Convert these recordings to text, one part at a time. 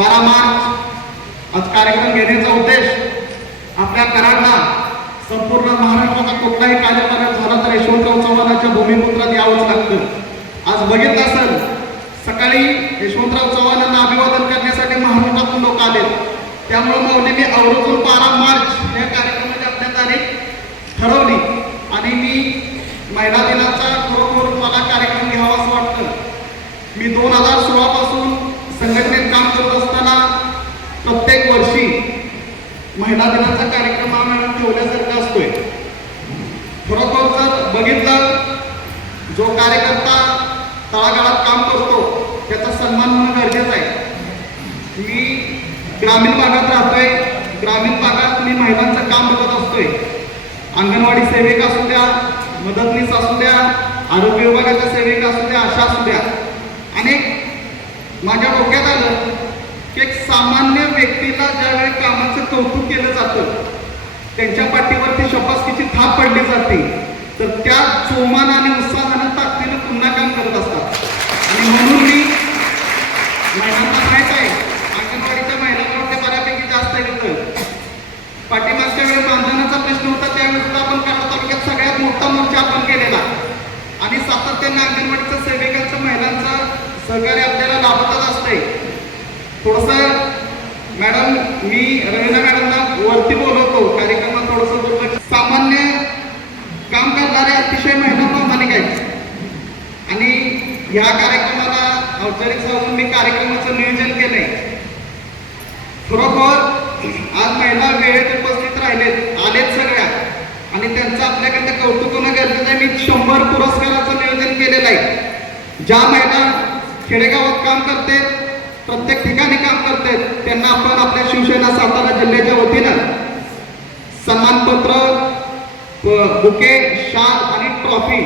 12 मार्च आज कार्यक्रम घेण्याचा उद्देश आपल्या कराडला संपूर्ण महाराष्ट्राचा कुठलाही कार्यक्रम झाला तर यशवंतराव चव्हाणांच्या भूमिपुत्रात यावंच लागतं। आज बघितलं असेल सकाळी यशवंतराव चव्हाणांना अभिवादन करण्यासाठी महाराष्ट्रातून लोक आले, त्यामुळे माऊली मी आवर्जून 12 मार्च या कार्यक्रमाची आपल्या तारीख ठरवली आणि मी महिला दिनाचा खरोखर मला कार्यक्रम घ्यावा असं वाटतं। मी 2016 पासून संघटनेत काम करत असताना प्रत्येक वर्षी महिला दिनाचा कार्यक्रम आम्हाला ठेवण्यासारखा असतोय। खरोखर जर बघितलं जो कार्यकर्ता तळागाळात काम करतो त्याचा सन्मान होणं गरजेचं आहे। मी ग्रामीण भागात राहतोय, ग्रामीण भागात मी महिलांचं काम बघत असतोय। अंगणवाडी सेविका असू द्या, मदतनीस असू द्या, आरोग्य विभागाच्या सेविका असू द्या, आशा असू द्या, अनेक माझ्या डोक्यात आलं की एक सामान्य व्यक्तीला ज्यावेळी कामाचं कौतुक केलं जातं, त्यांच्या पाठीवरती शपथकीची थाप पडली जाते, तर त्या जोमानं आणि उत्साहानं ताकदीनं पुन्हा काम करत असतात। आणि म्हणून मी महिलांना माहीत आहे अंगणवाडीच्या महिलांवर ते बऱ्यापैकी जास्त येतं। पाठीमागच्या वेळेस मानधनाचा प्रश्न होता, त्यावेळेस सुद्धा आपण कराड तालुक्यात सगळ्यात मोठा मोर्चा आपण केलेला आणि सातत्याने अंगणवाडीच्या सेविकांच्या महिलांचा सहकार्य आपल्याला लाभतच असते। थोडंसं मॅडम मी रवीना मॅडमना वरती बोलवतो, कार्यक्रमात थोडंसं बोलतो। सामान्य काम करणारे अतिशय महिला प्रामाणिक आहेत आणि या कार्यक्रमाला औपचारिक सांगून मी कार्यक्रमाचं नियोजन केलंय। खरोखर आज महिला वेळेत उपस्थित आलेत सगळ्या आणि त्यांचं आपल्याकडे कौतुक होणं गरजेचं आहे। मी 100 पुरस्काराचं नियोजन केलेलं आहे। ज्या महिला खेडेगावात काम करते, प्रत्येक ठिकाणी काम करते, त्यांना आपण आपल्या शिवसेना सातारा जिल्ह्याच्या वतीनं सन्मानपत्र, बुके, शाल आणि ट्रॉफी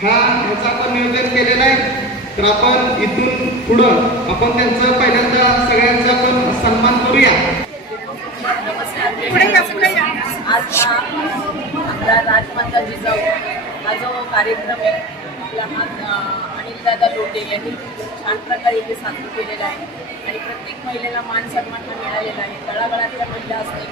ह्याचं आपण नियोजन केलेलं आहे। तर आपण इथून पुढं आपण त्यांचं पहिल्यांदा सगळ्यांचा आपण सन्मान करूया। आज आपला राजमाता जिजाऊ हा जो कार्यक्रम आहे आपला अनिलदादा लोटे यांनी छान प्रकारे इथे साजरा केलेला आहे आणि प्रत्येक महिलेला मान सन्मान मिळालेला आहे। तळागाळातल्या महिला असतील,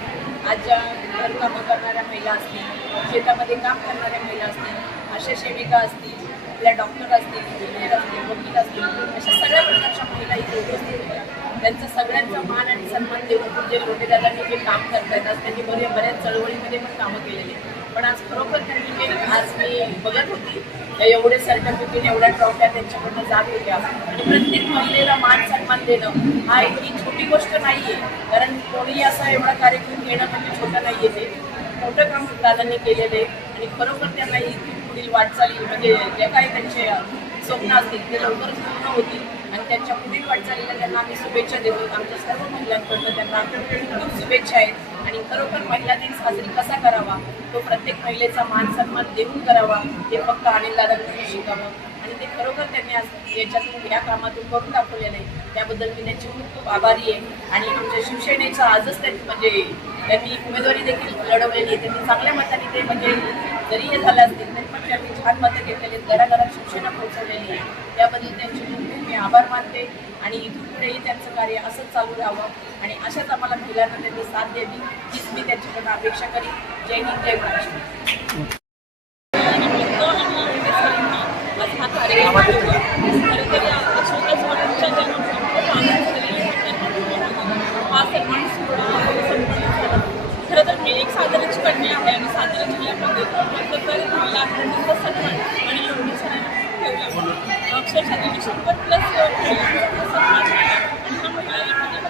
आज ज्या घरकामं करणाऱ्या महिला असतील, शेतामध्ये काम करणाऱ्या महिला असतील, आशा सेविका असतील, आपल्या डॉक्टर असतील, इंजिनियर असतील, वकील असतील, अशा सगळ्या प्रकारच्या महिला इथे उपस्थित होत्या। त्यांचा सगळ्यांचा मान आणि सन्मान देऊन जे लोटेदादांनी जे काम करतायत, आज त्यांनी बऱ्याच चळवळीमध्ये पण कामं केलेली, पण आज खरोखर त्यांनी आज मी बघत होती एवढे सर्टिफिकेट, एवढ्या ट्रॉफ्या त्यांच्याकडनं जात होत्या आणि प्रत्येक महिलेला मान सन्मान देणं हा ही छोटी गोष्ट नाही आहे। कारण कोणी असा एवढा कार्यक्रम घेणं म्हणजे छोटं नाही आहे, ते मोठं काम दादांनी केलेलं आहे आणि खरोखर त्यांना पुढील वाटचाली म्हणजे जे काही त्यांचे स्वप्न असतील ते लवकरच पूर्ण होतील आणि त्यांच्या पुढील वाटचालीला त्यांना आम्ही शुभेच्छा देतो। आमच्या सर्व महिलांकडनं त्यांना खूप शुभेच्छा आहेत आणि खरोखर महिला दिन साजरी कसा करावा तो प्रत्येक महिलेचा मान सन्मान देऊन करावा हे फक्त अनिलदादांनी शिकावं आणि ते खरोखर त्यांनी आज याच्यातून या कामातून करून दाखवलेलं आहे। त्याबद्दल मी त्यांची खूप खूप आभारी आहे आणि आमच्या शिवसेनेचा आजच त्यांनी उमेदवारी देखील लढवलेली आहे। त्यांनी चांगल्या मताने ते म्हणजे जरी हे झालं असतील तरी पण त्यांनी छान मतं घेतलेली आहेत, घराघरात शिवसेना पोहोचवलेली आहे। त्याबद्दल त्यांचे खूप मी आभार मानते आणि इथून पुढेही त्यांचं कार्य असंच चालू राहावं आणि अशाच आम्हाला महिलांना त्यांनी साथ द्यावी हीच मी त्यांच्याकडून अपेक्षा करीन। जय हिंद, जय महाराष्ट्र। खरं तर मी एक साताऱ्याची कन्या आहे आणि सातारा जिल्ह्यामध्ये पंतप्रधान महिला आघाडीचा सन्मान आणि लोणी सरांनी ठेवला। अक्षरशः त्यांनी 100+ महिलांचा सन्मान केला आणि हा महिलांमध्ये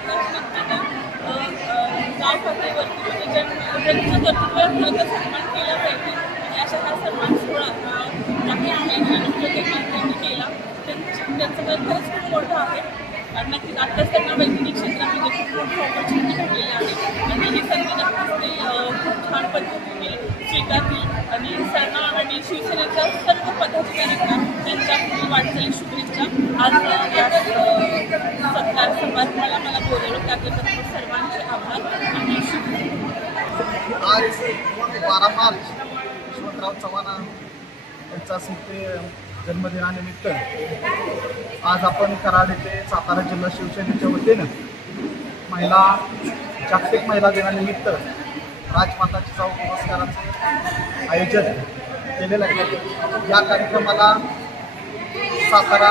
गाव पातळीवरती म्हणजे ज्यांच्या कर्तृत्वाला सन्मान केला पाहिजे आणि अशा हा सन्मान सोहळा काही आहे त्यांनी केला। त्यांचं खरंच खूप मोठं आहे कारण नक्कीच आत्ताच त्यांना वैद्यकीय क्षेत्रामध्ये खूप मोठी ऑपॉर्च्युनिटी भेटलेली आहे आणि ही संधी नक्कीच ते खूप छान पद्धतीने स्वीकारतील आणि सरना आणि शिवसेनेच्या सर्व पदाधिकाऱ्यांना त्यांच्या पुढील वाटचाली शुभेच्छा। आज या सत्कार समारंभाला मला बोलवलं त्याबद्दल सर्वांचे आभार आणि शुभेच्छा। आज 12 मार्च यशवंतराव चव्हाण यांचा जन्मदिनानिमित्त आज आपण कराड येथे सातारा जिल्हा शिवसेनेच्या वतीनं जागतिक महिला दिनानिमित्त राजमाता जिजाऊ पुरस्काराचं आयोजन केलेलं आहे. या कार्यक्रमाला सातारा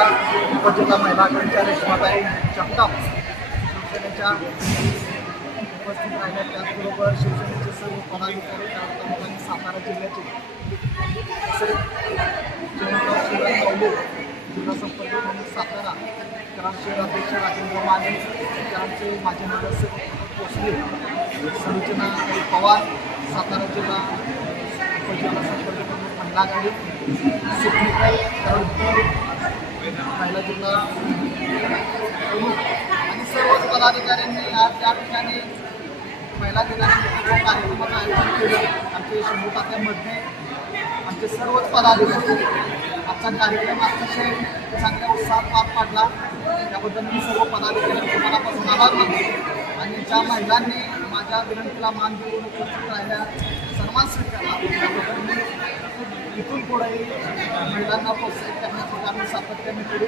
उपजिल्हा महिला आघाडीच्या रेश्माताई जगताप शिवसेनेच्या उपस्थित राहिल्या. त्याचबरोबर शिवसेनेचे सर्व पदाधिकारी आणि सातारा जिल्ह्याचे जिल्हा संपर्क प्रमुख सातारा, कराड शहर अध्यक्ष राजेंद्र माने, कराडचे माजी नगरसेवक भोसले, संरचना पवार, सातारा जिल्हा उपजिल्हा संपर्क प्रमुख महिला आघाडी, सुप्रियाताई कराड महिला जिल्हा प्रमुख आणि सर्वच पदाधिकाऱ्यांनी आज त्या ठिकाणी महिला दिनानिमित्त जो कार्यक्रमाचं आयोजन केलं. आमचे शंभूतात्यामध्ये आमचे सर्वच पदाधिकारी आजचा कार्यक्रम अतिशय चांगल्या उत्साहात पार पाडला. त्याबद्दल मी सर्व पदाधिकाऱ्यांचे मनापासून आभार मानतो आणि ज्या महिलांनी माझ्या विनंतीला मान देऊन उपस्थित राहिल्या, सन्मान स्वीकारला, त्याबद्दल मी इथून पुढेही महिलांना प्रोत्साहित करण्याचं काम सातत्याने करू.